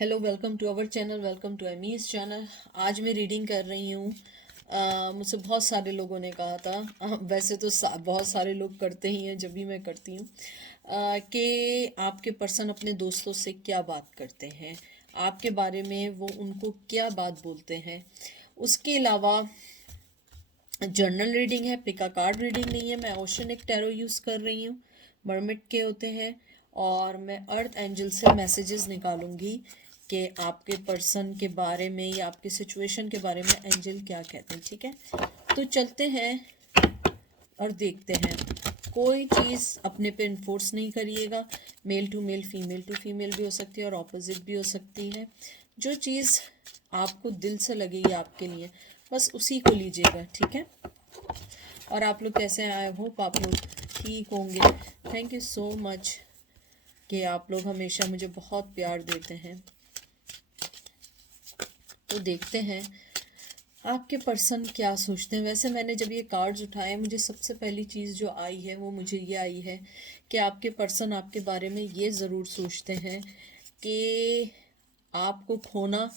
Hello, welcome to our channel, welcome to Amy's channel. आज मैं reading कर रही हूँ। मुझसे बहुत सारे लोगों ने कहा था, वैसे तो बहुत सारे लोग करते ही हैं जब भी मैं करती हूँ, कि आपके पर्सन अपने दोस्तों से क्या बात करते हैं, आपके बारे में वो उनको क्या बात बोलते हैं। उसके अलावा जर्नल रीडिंग है, पिका कार्ड रीडिंग नहीं है। मैं ओशनिक टैरो यूज़ कर रही हूँ, मरमिट के होते हैं। और मैं अर्थ एंजल से मैसेजेस निकालूंगी कि आपके पर्सन के बारे में या आपकी सिचुएशन के बारे में एंजल क्या कहते हैं। ठीक है, तो चलते हैं और देखते हैं। कोई चीज़ अपने पे इन्फोर्स नहीं करिएगा। Male to male, female to female भी हो सकती है और ऑपोजिट भी हो सकती है। जो चीज़ आपको दिल से लगेगी आपके लिए, बस उसी को लीजिएगा। ठीक है। और आप लोग कैसे हैं? आई होप आप लोग ठीक होंगे। थैंक यू सो मच कि आप लोग हमेशा मुझे बहुत प्यार देते हैं। तो देखते हैं आपके पर्सन क्या सोचते हैं। वैसे मैंने जब ये कार्ड्स उठाए, मुझे सबसे पहली चीज़ जो आई है वो मुझे ये आई है कि आपके पर्सन आपके बारे में ये ज़रूर सोचते हैं कि आपको खोना,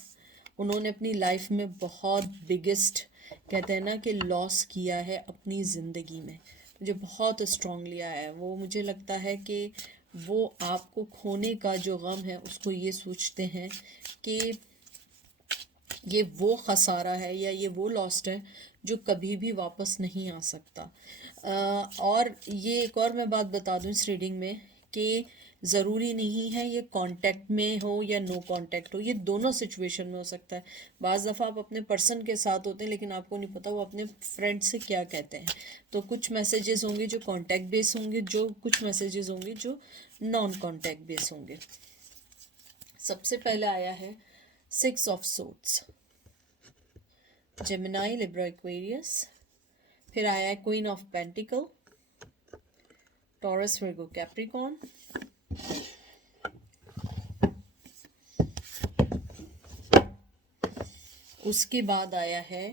उन्होंने अपनी लाइफ में बहुत बिगेस्ट, कहते हैं ना कि लॉस किया है अपनी ज़िंदगी में। मुझे बहुत स्ट्रांगली आया है वो। मुझे लगता है कि वो आपको खोने का जो गम है उसको ये सोचते हैं कि ये वो खसारा है या ये वो लॉस्ट है जो कभी भी वापस नहीं आ सकता। और ये एक और मैं बात बता दूं इस रीडिंग में कि ज़रूरी नहीं है ये कांटेक्ट में हो या नो कांटेक्ट हो, ये दोनों सिचुएशन में हो सकता है। बाज़ दफ़ा आप अपने पर्सन के साथ होते हैं लेकिन आपको नहीं पता वो अपने फ्रेंड से क्या कहते हैं। तो कुछ मैसेजेस होंगे जो कांटेक्ट बेस होंगे, जो कुछ मैसेजेस होंगे जो नॉन कांटेक्ट बेस होंगे। सबसे पहले आया है 6 of swords, Gemini, Libra, Aquarius. फिर आया है queen of pentacle, taurus, Virgo, Capricorn. उसके बाद आया है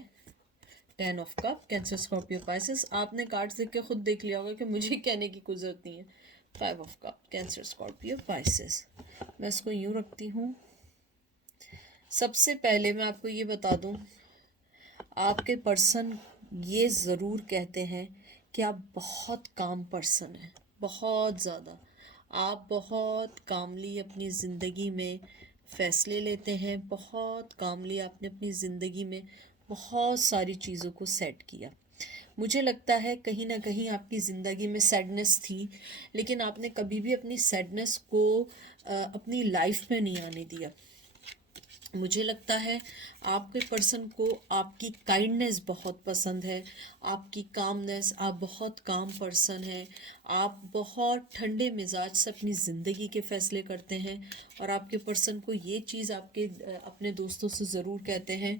10 of cup, cancer, scorpio, Pisces. आपने कार्ड्स देख के खुद देख लिया होगा कि मुझे कहने की कोई जरूरत नहीं है। 5 of cup, cancer, scorpio, Pisces. मैं इसको यूं रखती हूँ। सबसे पहले मैं आपको ये बता दूं, आपके पर्सन ये ज़रूर कहते हैं कि आप बहुत काम पर्सन हैं, बहुत ज़्यादा। आप बहुत कामली अपनी ज़िंदगी में फ़ैसले लेते हैं, बहुत कामली आपने अपनी ज़िंदगी में बहुत सारी चीज़ों को सेट किया। मुझे लगता है कहीं ना कहीं आपकी ज़िंदगी में सैडनेस थी, लेकिन आपने कभी भी अपनी सैडनेस को अपनी लाइफ में नहीं आने दिया। मुझे लगता है आपके पर्सन को आपकी काइंडनेस बहुत पसंद है, आपकी कामनेस। आप बहुत काम पर्सन हैं, आप बहुत ठंडे मिजाज से अपनी ज़िंदगी के फ़ैसले करते हैं। और आपके पर्सन को ये चीज़ आपके अपने दोस्तों से ज़रूर कहते हैं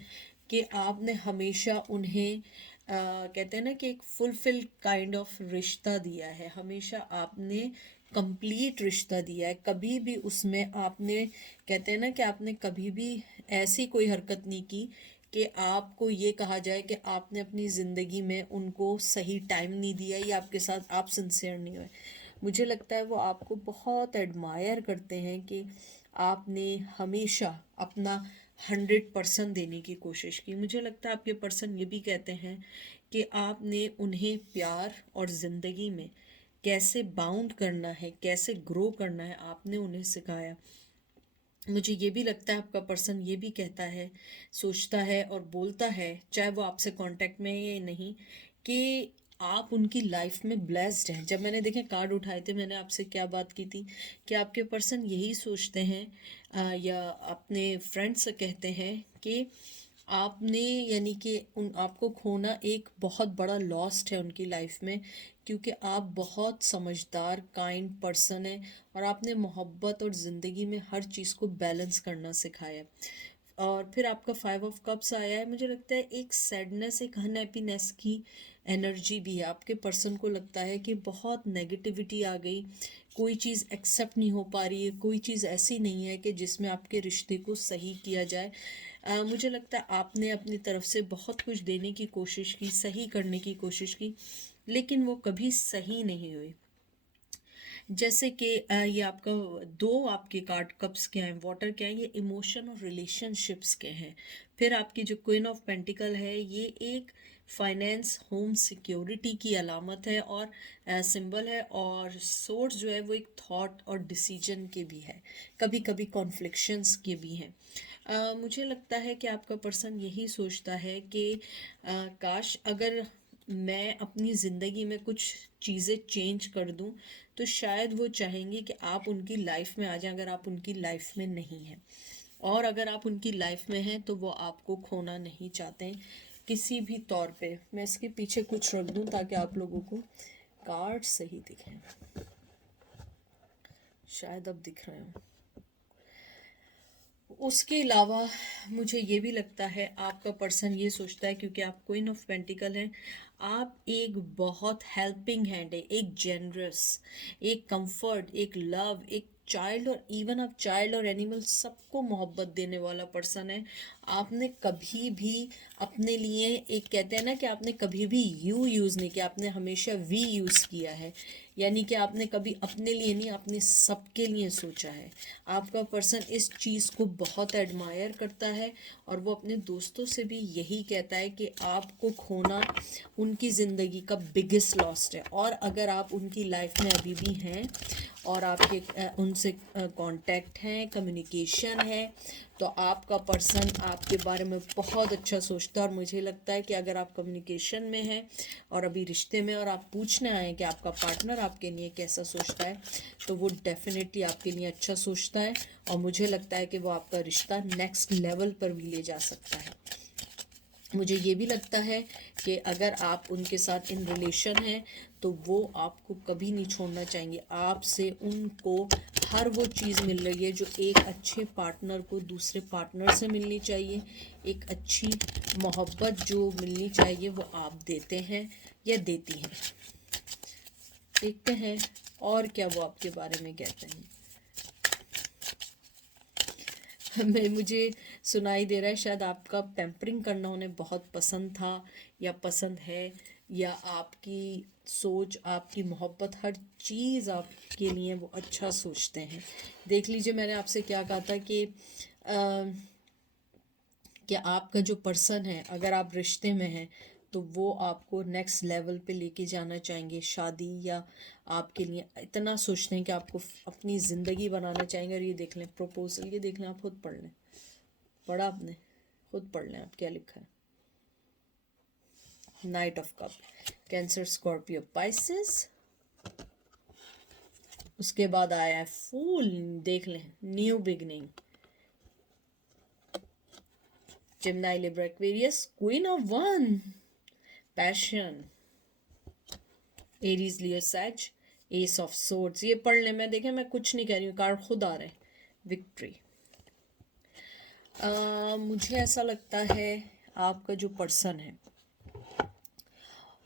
कि आपने हमेशा उन्हें कहते हैं ना कि एक फुलफिल काइंड ऑफ रिश्ता दिया है। हमेशा आपने कंप्लीट रिश्ता दिया है। कभी भी उसमें आपने, कहते हैं ना कि आपने कभी भी ऐसी कोई हरकत नहीं की कि आपको ये कहा जाए कि आपने अपनी ज़िंदगी में उनको सही टाइम नहीं दिया या आपके साथ आप सिंसियर नहीं हुए। मुझे लगता है वो आपको बहुत एडमायर करते हैं कि आपने हमेशा अपना 100% देने की कोशिश की। मुझे लगता है आपके पर्सन ये भी कहते हैं कि आपने उन्हें प्यार और ज़िंदगी में कैसे बाउंड करना है, कैसे ग्रो करना है, आपने उन्हें सिखाया। मुझे ये भी लगता है आपका पर्सन ये भी कहता है, सोचता है और बोलता है, चाहे वो आपसे कांटेक्ट में है या नहीं, कि आप उनकी लाइफ में ब्लेस्ड हैं। जब मैंने देखे कार्ड उठाए थे, मैंने आपसे क्या बात की थी कि आपके पर्सन यही सोचते हैं या अपने फ्रेंड्स से कहते हैं कि आपने, यानी कि उन आपको खोना एक बहुत बड़ा लॉस्ट है उनकी लाइफ में, क्योंकि आप बहुत समझदार काइंड पर्सन हैं और आपने मोहब्बत और ज़िंदगी में हर चीज़ को बैलेंस करना सिखाया। और फिर आपका 5 ऑफ कप्स आया है। मुझे लगता है एक सैडनेस, एक अनहैप्पीनेस की एनर्जी भी है। आपके पर्सन को लगता है कि बहुत नेगेटिविटी आ गई, कोई चीज़ एक्सेप्ट नहीं हो पा रही है, कोई चीज़ ऐसी नहीं है कि जिसमें आपके रिश्ते को सही किया जाए। मुझे लगता है आपने अपनी तरफ से बहुत कुछ देने की कोशिश की, सही करने की कोशिश की, लेकिन वो कभी सही नहीं हुई। जैसे कि ये आपका दो आपके कार्ड कप्स के हैं, वाटर के हैं, ये इमोशन और रिलेशनशिप्स के हैं। फिर आपकी जो क्वीन ऑफ पेंटिकल है ये एक फाइनेंस होम सिक्योरिटी की अलामत है और सिंबल है। और सोर्स जो है वो एक थॉट और डिसीजन के भी है, कभी कभी कॉन्फ्लिक्शंस के भी हैं। मुझे लगता है कि आपका पर्सन यही सोचता है कि काश अगर मैं अपनी ज़िंदगी में कुछ चीज़ें चेंज कर दूं, तो शायद वो चाहेंगे कि आप उनकी लाइफ में आ जाएं अगर आप उनकी लाइफ में नहीं हैं। और अगर आप उनकी लाइफ में हैं तो वो आपको खोना नहीं चाहते हैं किसी भी तौर पे। मैं इसके पीछे कुछ रख दूं ताकि आप लोगों को कार्ड सही दिखें। शायद अब दिख रहे हो। उसके अलावा मुझे ये भी लगता है आपका पर्सन ये सोचता है, क्योंकि आप क्वीन ऑफ पेंटिकल हैं, आप एक बहुत हेल्पिंग हैंड है, एक जेनरस, एक कंफर्ट, एक लव, एक चाइल्ड, और इवन आप चाइल्ड और एनिमल सबको मोहब्बत देने वाला पर्सन है। आपने कभी भी अपने लिए, एक कहते हैं ना कि आपने कभी भी यू यूज़ नहीं किया, आपने हमेशा वी यूज़ किया है। यानी कि आपने कभी अपने लिए नहीं, आपने सबके लिए सोचा है। आपका पर्सन इस चीज़ को बहुत एडमायर करता है और वो अपने दोस्तों से भी यही कहता है कि आपको खोना उनकी ज़िंदगी का बिगेस्ट लॉस है। और अगर आप उनकी लाइफ में अभी भी हैं और आपके उनसे कांटेक्ट हैं, कम्युनिकेशन है, तो आपका पर्सन आपके बारे में बहुत अच्छा सोचता है। और मुझे लगता है कि अगर आप कम्युनिकेशन में हैं और अभी रिश्ते में और आप पूछने आए कि आपका पार्टनर आपके लिए कैसा सोचता है, तो वो डेफिनेटली आपके लिए अच्छा सोचता है। और मुझे लगता है कि वो आपका रिश्ता नेक्स्ट लेवल पर भी ले जा सकता है। मुझे ये भी लगता है कि अगर आप उनके साथ इन रिलेशन हैं तो वो आपको कभी नहीं छोड़ना चाहेंगे। आपसे उनको हर वो चीज़ मिल रही है जो एक अच्छे पार्टनर को दूसरे पार्टनर से मिलनी चाहिए। एक अच्छी मोहब्बत जो मिलनी चाहिए वो आप देते हैं या देती हैं। देखते हैं और क्या वो आपके बारे में कहते हैं। मुझे सुनाई दे रहा है शायद आपका पैम्परिंग करना उन्हें बहुत पसंद था या पसंद है, या आपकी सोच, आपकी मोहब्बत, हर चीज़ आपके लिए वो अच्छा सोचते हैं। देख लीजिए मैंने आपसे क्या कहा था कि आपका जो पर्सन है, अगर आप रिश्ते में हैं तो वो आपको नेक्स्ट लेवल पे लेके जाना चाहेंगे, शादी, या आपके लिए इतना सोचते हैं कि आपको अपनी ज़िंदगी बनाना चाहेंगे। और ये देख लें प्रपोजल, ये देख लें, आप खुद पढ़ लें, पढ़ा आपने, खुद पढ़ लें आप क्या लिखा है। Knight of cup, cancer, scorpio, pisces. उसके बाद आया है फूल, देख लें, new beginning, gemini, libra, aquarius, queen of वन, passion, aries, leo, sag, ace of swords. ये पढ़ लें, मैं देखें मैं कुछ नहीं कह रही हूँ, कार्ड खुद आ रहे हैं। विक्ट्री। मुझे ऐसा लगता है आपका जो पर्सन है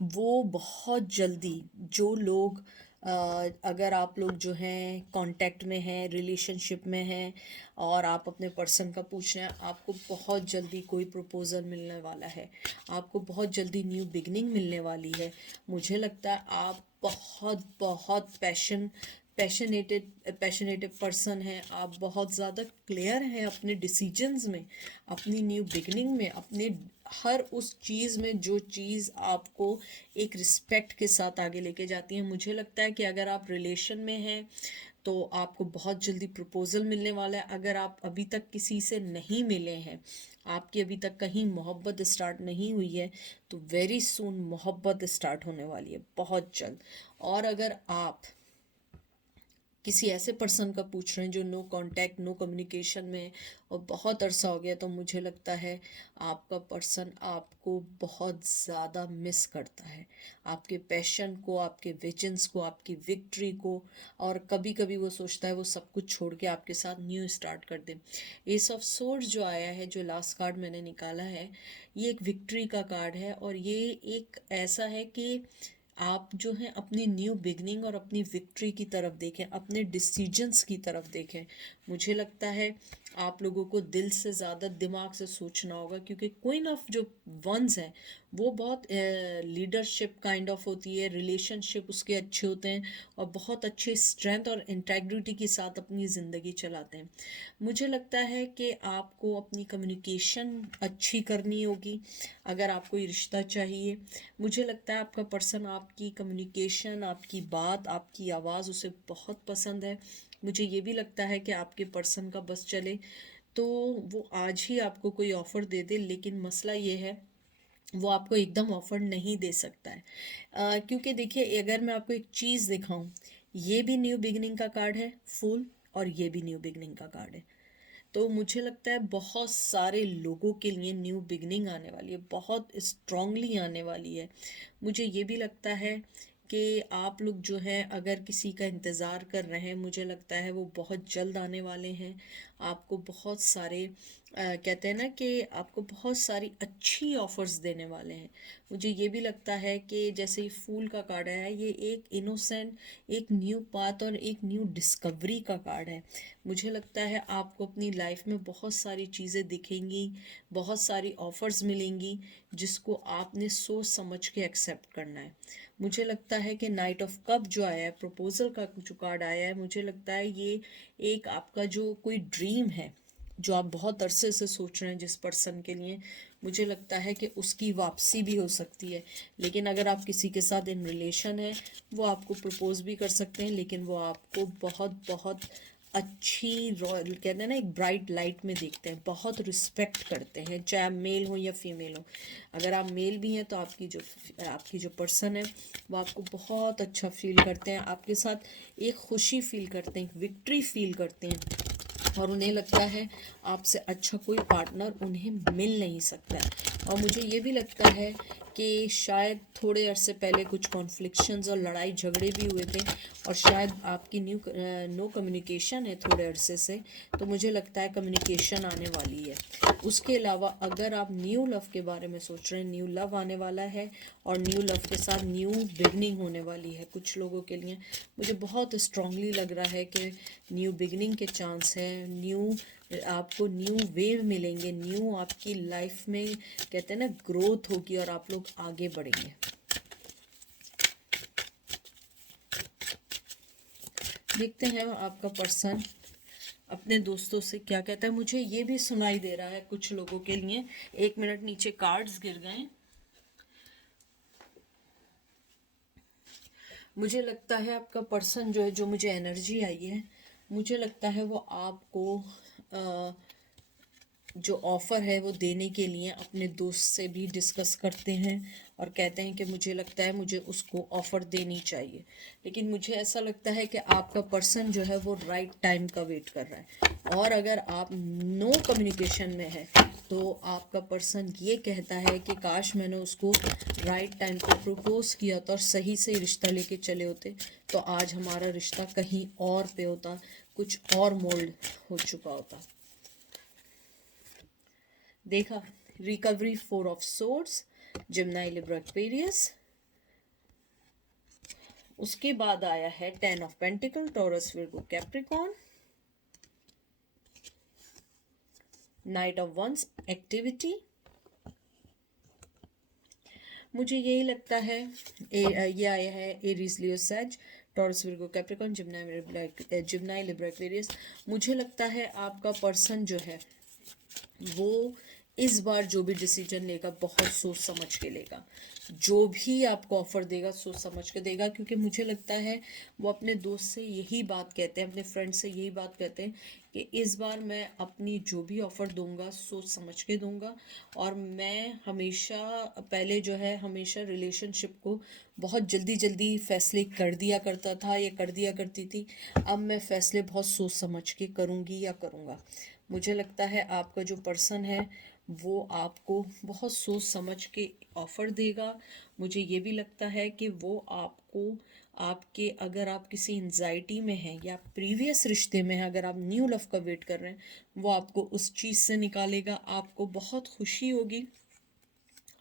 वो बहुत जल्दी, जो लोग अगर आप लोग जो हैं कांटेक्ट में हैं, रिलेशनशिप में हैं, और आप अपने पर्सन का पूछ रहे हैं, आपको बहुत जल्दी कोई प्रपोज़ल मिलने वाला है, आपको बहुत जल्दी न्यू बिगनिंग मिलने वाली है। मुझे लगता है आप बहुत बहुत पैशनेटेड पर्सन हैं। आप बहुत ज़्यादा क्लियर हैं अपने डिसीजंस में, अपनी न्यू बिगनिंग में, अपने हर उस चीज़ में जो चीज़ आपको एक रिस्पेक्ट के साथ आगे लेके जाती है। मुझे लगता है कि अगर आप रिलेशन में हैं तो आपको बहुत जल्दी प्रपोज़ल मिलने वाला है। अगर आप अभी तक किसी से नहीं मिले हैं, आपकी अभी तक कहीं मोहब्बत स्टार्ट नहीं हुई है, तो वेरी सून मोहब्बत स्टार्ट होने वाली है, बहुत जल्द। और अगर आप किसी ऐसे पर्सन का पूछ रहे हैं जो नो कांटेक्ट, नो कम्युनिकेशन में और बहुत अरसा हो गया, तो मुझे लगता है आपका पर्सन आपको बहुत ज़्यादा मिस करता है, आपके पैशन को, आपके विजन्स को, आपकी विक्ट्री को। और कभी कभी वो सोचता है वो सब कुछ छोड़ के आपके साथ न्यू स्टार्ट कर दे। एस ऑफ सोर्ड्स जो आया है, जो लास्ट कार्ड मैंने निकाला है, ये एक विक्ट्री का कार्ड है। और ये एक ऐसा है कि आप जो हैं अपनी न्यू बिगनिंग और अपनी विक्ट्री की तरफ देखें, अपने डिसीजंस की तरफ देखें। मुझे लगता है आप लोगों को दिल से ज़्यादा दिमाग से सोचना होगा, क्योंकि क्वीन ऑफ जो वंस है वो बहुत लीडरशिप काइंड ऑफ होती है, रिलेशनशिप उसके अच्छे होते हैं और बहुत अच्छे स्ट्रेंथ और इंटेग्रिटी के साथ अपनी ज़िंदगी चलाते हैं। मुझे लगता है कि आपको अपनी कम्युनिकेशन अच्छी करनी होगी अगर आपको ये रिश्ता चाहिए। मुझे लगता है आपका पर्सन आपकी कम्युनिकेशन, आपकी बात, आपकी आवाज़ उसे बहुत पसंद है। मुझे ये भी लगता है कि आपके पर्सन का बस चले तो वो आज ही आपको कोई ऑफ़र दे दे, लेकिन मसला ये है वो आपको एकदम ऑफ़र नहीं दे सकता है। क्योंकि देखिए अगर मैं आपको एक चीज़ दिखाऊं, ये भी न्यू बिगनिंग का कार्ड है फुल, और ये भी न्यू बिगनिंग का कार्ड है। तो मुझे लगता है बहुत सारे लोगों के लिए न्यू बिगनिंग आने वाली है, बहुत स्ट्रांगली आने वाली है। मुझे ये भी लगता है कि आप लोग जो हैं अगर किसी का इंतज़ार कर रहे हैं, मुझे लगता है वो बहुत जल्द आने वाले हैं। आपको बहुत सारे कहते हैं ना कि आपको बहुत सारी अच्छी ऑफ़र्स देने वाले हैं। मुझे ये भी लगता है कि जैसे ये फूल का कार्ड है, ये एक इनोसेंट, एक न्यू पाथ और एक न्यू डिस्कवरी का कार्ड है। मुझे लगता है आपको अपनी लाइफ में बहुत सारी चीज़ें दिखेंगी, बहुत सारी ऑफ़र्स मिलेंगी जिसको आपने सोच समझ के एक्सेप्ट करना है। मुझे लगता है कि नाइट ऑफ कप जो आया है, प्रपोजल का जो कार्ड आया है, मुझे लगता है ये एक आपका जो कोई ड्रीम है जो आप बहुत अरसे से सोच रहे हैं जिस पर्सन के लिए, मुझे लगता है कि उसकी वापसी भी हो सकती है। लेकिन अगर आप किसी के साथ इन रिलेशन है, वो आपको प्रपोज भी कर सकते हैं, लेकिन वो आपको बहुत बहुत अच्छी रॉयल कहते हैं ना एक ब्राइट लाइट में देखते हैं, बहुत रिस्पेक्ट करते हैं, चाहे आप मेल हो या फीमेल हो। अगर आप मेल भी हैं तो आपकी जो पर्सन है वो आपको बहुत अच्छा फील करते हैं, आपके साथ एक खुशी फील करते हैं, एक विक्ट्री फील करते हैं, और उन्हें लगता है आपसे अच्छा कोई पार्टनर उन्हें मिल नहीं सकता है। और मुझे ये भी लगता है कि शायद थोड़े अरसे पहले कुछ कॉन्फ्लिक्शंस और लड़ाई झगड़े भी हुए थे, और शायद आपकी नो कम्युनिकेशन है थोड़े अरसे से, तो मुझे लगता है कम्युनिकेशन आने वाली है। उसके अलावा अगर आप न्यू लव के बारे में सोच रहे हैं, न्यू लव आने वाला है, और न्यू लव के साथ न्यू बिगनिंग होने वाली है कुछ लोगों के लिए। मुझे बहुत स्ट्रांगली लग रहा है कि न्यू बिगनिंग के चांस हैं, आपको न्यू वेव मिलेंगे, न्यू आपकी लाइफ में कहते हैं ना ग्रोथ होगी और आप लोग आगे बढ़ेंगे। देखते हैं आपका पर्सन अपने दोस्तों से क्या कहता है। मुझे ये भी सुनाई दे रहा है कुछ लोगों के लिए, 1 मिनट नीचे कार्ड्स गिर गए। मुझे लगता है आपका पर्सन जो है, जो मुझे एनर्जी आई है, मुझे लगता है वो आपको जो ऑफ़र है वो देने के लिए अपने दोस्त से भी डिस्कस करते हैं और कहते हैं कि मुझे लगता है मुझे उसको ऑफ़र देनी चाहिए। लेकिन मुझे ऐसा लगता है कि आपका पर्सन जो है वो राइट टाइम का वेट कर रहा है, और अगर आप नो कम्युनिकेशन में है तो आपका पर्सन ये कहता है कि काश मैंने उसको राइट टाइम पे प्रपोज किया था और सही से रिश्ता लेके चले होते, तो आज हमारा रिश्ता कहीं और पे होता, कुछ और मोल्ड हो चुका होता। देखा, recovery, 4 of swords, gemini, libra, aquarius. उसके बाद आया है 10 of pentacle, taurus, virgo, capricorn. Knight of wands, activity. मुझे यही लगता है ये आया है aries, leo, sag, taurus, virgo, capricorn, gemini, libra, aquarius. मुझे लगता है आपका पर्सन जो है वो इस बार जो भी डिसीजन लेगा बहुत सोच समझ के लेगा, जो भी आपको ऑफ़र देगा सोच समझ के देगा, क्योंकि मुझे लगता है वो अपने दोस्त से यही बात कहते हैं, अपने फ्रेंड से यही बात कहते हैं कि इस बार मैं अपनी जो भी ऑफ़र दूंगा सोच समझ के दूंगा, और मैं हमेशा पहले जो है हमेशा रिलेशनशिप को बहुत जल्दी जल्दी फैसले कर दिया करता था या कर दिया करती थी, अब मैं फ़ैसले बहुत सोच समझ के करूँगी या करूँगा। मुझे लगता है आपका जो पर्सन है वो आपको बहुत सोच समझ के ऑफ़र देगा। मुझे ये भी लगता है कि वो आपको आपके अगर आप किसी एंजाइटी में हैं या प्रीवियस रिश्ते में हैं, अगर आप न्यू लव का वेट कर रहे हैं, वो आपको उस चीज़ से निकालेगा, आपको बहुत खुशी होगी,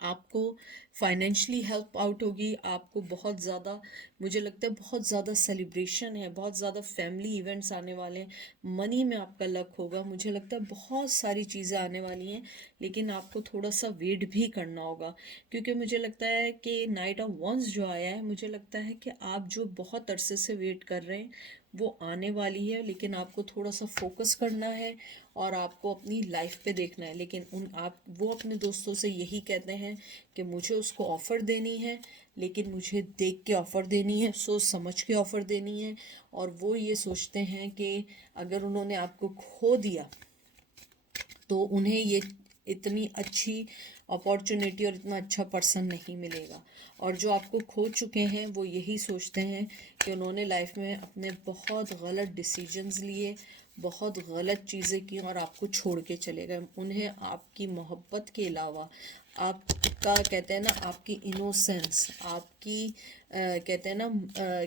आपको फाइनेंशियली हेल्प आउट होगी, आपको बहुत ज़्यादा, मुझे लगता है बहुत ज़्यादा सेलिब्रेशन है, बहुत ज़्यादा फैमिली इवेंट्स आने वाले हैं, मनी में आपका लक होगा, मुझे लगता है बहुत सारी चीज़ें आने वाली हैं। लेकिन आपको थोड़ा सा वेट भी करना होगा, क्योंकि मुझे लगता है कि नाइट ऑफ वंस जो आया है, मुझे लगता है कि आप जो बहुत अरसे से वेट कर रहे हैं वो आने वाली है। लेकिन आपको थोड़ा सा फोकस करना है और आपको अपनी लाइफ पे देखना है। लेकिन वो अपने दोस्तों से यही कहते हैं कि मुझे उसको ऑफ़र देनी है, लेकिन मुझे देख के ऑफ़र देनी है, सोच समझ के ऑफ़र देनी है। और वो ये सोचते हैं कि अगर उन्होंने आपको खो दिया तो उन्हें ये इतनी अच्छी अपॉर्चुनिटी और इतना अच्छा पर्सन नहीं मिलेगा। और जो आपको खो चुके हैं वो यही सोचते हैं कि उन्होंने लाइफ में अपने बहुत गलत डिसीजंस लिए, बहुत गलत चीज़ें की और आपको छोड़ के चले गए। उन्हें आपकी मोहब्बत के अलावा आपका कहते हैं ना, आपकी इनोसेंस, आपकी कहते हैं ना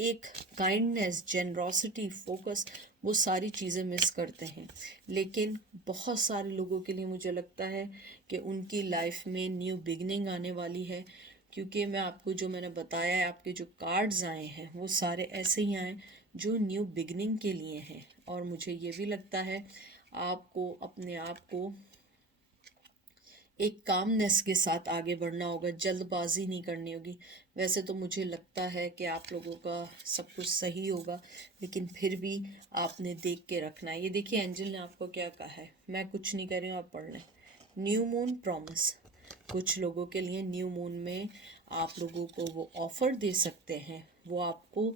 एक काइंडनेस, जेनरोसिटी, फोकस, वो सारी चीज़ें मिस करते हैं। लेकिन बहुत सारे लोगों के लिए मुझे लगता है कि उनकी लाइफ में न्यू बिगनिंग आने वाली है। क्योंकि मैं आपको जो मैंने बताया है, आपके जो कार्ड्स आए हैं वो सारे ऐसे ही आए जो न्यू बिगनिंग के लिए हैं। और मुझे ये भी लगता है आपको अपने आप को एक कामनेस के साथ आगे बढ़ना होगा, जल्दबाजी नहीं करनी होगी। वैसे तो मुझे लगता है कि आप लोगों का सब कुछ सही होगा, लेकिन फिर भी आपने देख के रखना है। ये देखिए एंजल ने आपको क्या कहा है, मैं कुछ नहीं कर रही हूँ, आप पढ़ लें। न्यू मून प्रॉमिस, कुछ लोगों के लिए न्यू मून में आप लोगों को वो ऑफ़र दे सकते हैं, वो आपको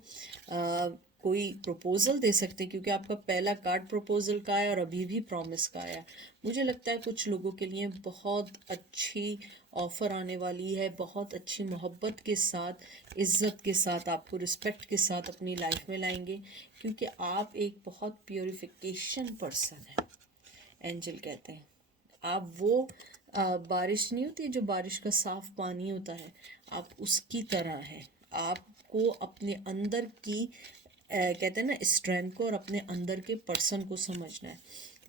कोई प्रपोज़ल दे सकते हैं, क्योंकि आपका पहला कार्ड प्रपोज़ल का है और अभी भी प्रॉमिस का आया। मुझे लगता है कुछ लोगों के लिए बहुत अच्छी ऑफ़र आने वाली है, बहुत अच्छी मोहब्बत के साथ, इज़्ज़त के साथ, आपको रिस्पेक्ट के साथ अपनी लाइफ में लाएंगे, क्योंकि आप एक बहुत प्योरिफिकेशन पर्सन है। एंजल कहते हैं आप वो बारिश नहीं होती जो बारिश का साफ पानी होता है, आप उसकी तरह हैं। आपको अपने अंदर की कहते हैं ना स्ट्रेंथ को और अपने अंदर के पर्सन को समझना है।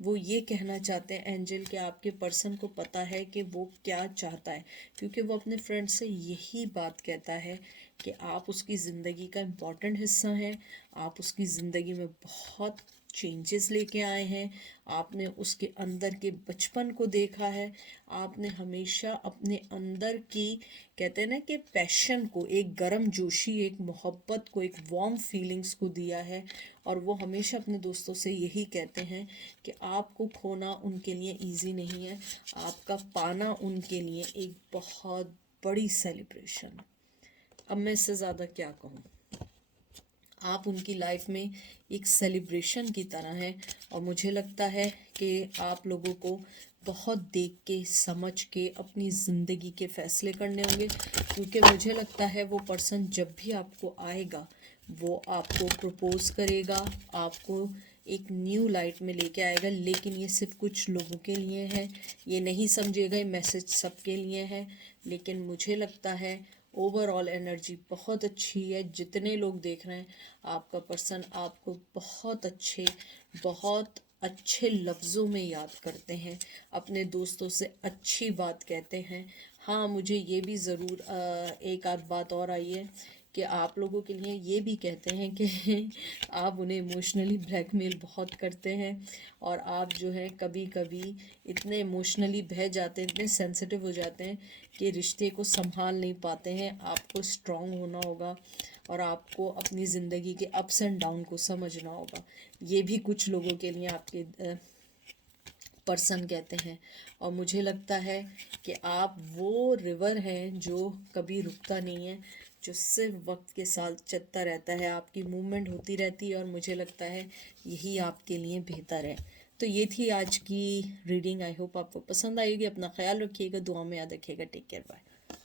वो ये कहना चाहते हैं एंजल कि आपके पर्सन को पता है कि वो क्या चाहता है, क्योंकि वो अपने फ्रेंड से यही बात कहता है कि आप उसकी ज़िंदगी का इम्पॉर्टेंट हिस्सा हैं, आप उसकी ज़िंदगी में बहुत चेंजेस लेके आए हैं, आपने उसके अंदर के बचपन को देखा है, आपने हमेशा अपने अंदर की कहते हैं ना कि पैशन को, एक गर्म जोशी, एक मोहब्बत को, एक वार्म फीलिंग्स को दिया है। और वो हमेशा अपने दोस्तों से यही कहते हैं कि आपको खोना उनके लिए इजी नहीं है, आपका पाना उनके लिए एक बहुत बड़ी सेलिब्रेशन है। अब मैं इससे ज़्यादा क्या कहूँ, आप उनकी लाइफ में एक सेलिब्रेशन की तरह हैं। और मुझे लगता है कि आप लोगों को बहुत देख के समझ के अपनी ज़िंदगी के फ़ैसले करने होंगे, क्योंकि मुझे लगता है वो पर्सन जब भी आपको आएगा वो आपको प्रपोज़ करेगा, आपको एक न्यू लाइट में लेके आएगा। लेकिन ये सिर्फ कुछ लोगों के लिए है, ये नहीं समझिएगा ये मैसेज सबके लिए है। लेकिन मुझे लगता है ओवरऑल एनर्जी बहुत अच्छी है। जितने लोग देख रहे हैं आपका पर्सन आपको बहुत अच्छे लफ्ज़ों में याद करते हैं, अपने दोस्तों से अच्छी बात कहते हैं। हाँ, मुझे ये भी ज़रूर एक आध बात और आई है कि आप लोगों के लिए ये भी कहते हैं कि आप उन्हें इमोशनली ब्लैकमेल बहुत करते हैं। और आप जो है कभी कभी इतने इमोशनली बह जाते हैं, इतने सेंसिटिव हो जाते हैं कि रिश्ते को संभाल नहीं पाते हैं। आपको स्ट्रांग होना होगा और आपको अपनी ज़िंदगी के अप्स एंड डाउन को समझना होगा। ये भी कुछ लोगों के लिए आपके पर्सन कहते हैं। और मुझे लगता है कि आप वो रिवर हैं जो कभी रुकता नहीं है, जो सिर्फ वक्त के साथ चलता रहता है, आपकी मूवमेंट होती रहती है। और मुझे लगता है यही आपके लिए बेहतर है। तो ये थी आज की रीडिंग। आई होप आपको पसंद आएगी। अपना ख्याल रखिएगा, दुआ में याद रखिएगा। Take care, bye.